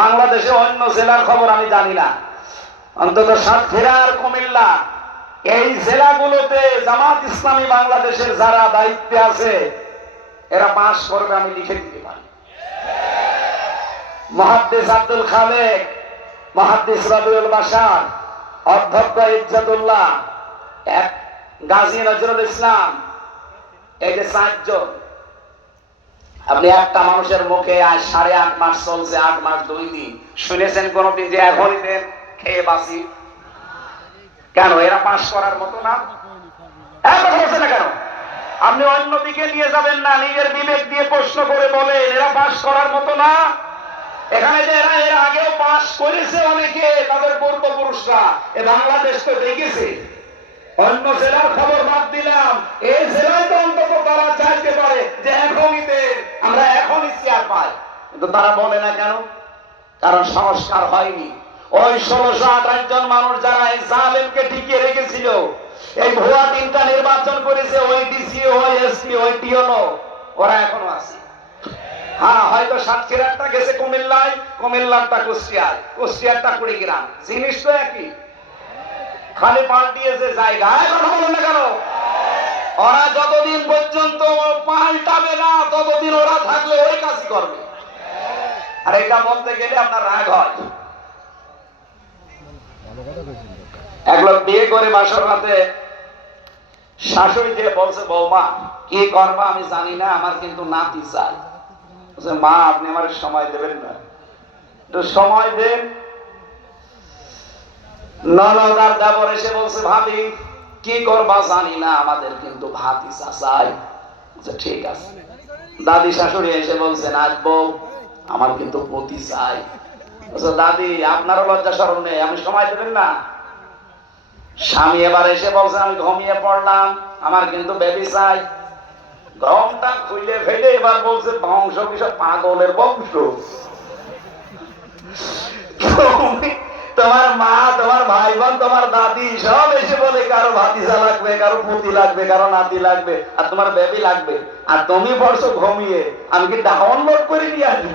বাংলাদেশে অন্য জেলার খবর আমি জানি না, অন্তত সাতক্ষীরা আর কুমিল্লা এই জেলাগুলোতে জামাত ইসলামী বাংলাদেশের যারা দায়িত্বে আছে এরা পাস করবে, আমি লিখে দিতে পারি। মুহাদ্দিস আব্দুল খালেক, মুহাদ্দিস রবিউল বাশার, অধ্যক্ষ ইজ্জতুল্লাহ, গাজী নজরুল ইসলাম, এই যে 4 জন। আপনি একটা মানুষের মুখে আজ 8.5 মাস চলছে, 8 মাস 2 দিন, শুনেছেন কোনদিন যে এখনই দেন খেয়ে বাঁচি? কেন এরা পাস করার মতো না? বলছে না কেন? আপনি অন্যদিকে নিয়ে যাবেন না, নিজের বিবেক দিয়ে প্রশ্ন করে বলেন এরা পাস করার মতো না? এখানে যে এরা এর আগেও পাস করেছে অনেকে, তাদের পূর্বপুরুষরা, এ বাংলাদেশ তো দেখেছে। অন্য জেলার খবর বাদ দিলাম, এই জেলায় তো অন্তত তারা চাইতে পারে যে এখনই দেন, আমরা এখনই চেয়ার পাই, কিন্তু তারা বলে না কেন? কারণ সংস্কার হয়নি। ওই 1628 জন মানুষ যারা এই জালেমকে টিকিয়ে রেখেছিল, এই ভুয়া 3টা নির্বাচন করেছে, ওই ডিসি, ওই এসপি, ওই টিওনো, ওরা এখনো আছে। হ্যাঁ, হয়তো সাতক্ষীরাটা গেছে কুমিল্লায়, কুমিল্লারটা কুষ্টিয়ায়, কুষ্টিয়ারটা কুড়িগ্রাম, জিনিস তো একই, খালি পাল্টিয়েছে জায়গায়। কথা বলেন না কেন? ওরা যতদিন পর্যন্ত পাল্টাবে না ততদিন ওরা থাকলে ওই কাজই করবে। আর এটা বলতে গেলে আপনার রাগ হয়। এক লোক বিয়ে করে বাসর রাতে শাশুড়িকে বলছে, বৌমা কি করবা আমি জানি না, আমার কিন্তু নাতি চাই। মা আপনি আমার সময় দেবেন না? একটু সময় দেন। ননদ আর দেবর এসে বলছে, ভাবি কি করবা জানি না, আমাদের কিন্তু ভাতিজা চাই। ঠিক আছে। দাদি শাশুড়ি এসে বলছেন, আজ বউ আমার কিন্তু পতি চাই। দাদি আপনারও লজ্জা শরম নেই, আমি সময় দেবেন না? স্বামী এবার এসে বলছে, আমি ঘুমিয়ে পড়লাম, আমার কিন্তু বেবি চাই। ঘমটা খুলে ফেলে এবার বলছে, বংশ কিসব পাগলের বংশ, তোমার মা, তোমার ভাই বোন, তোমার দাদি সব এসে বলে কারো ভাতিজা লাগবে, কারো পুতি লাগবে, কারো নাতি লাগবে, আর তোমার বেবি লাগবে, আর তুমি পড়ছো ঘুমিয়ে, আমি কি ডাউনলোড করে নিয়ে আসি?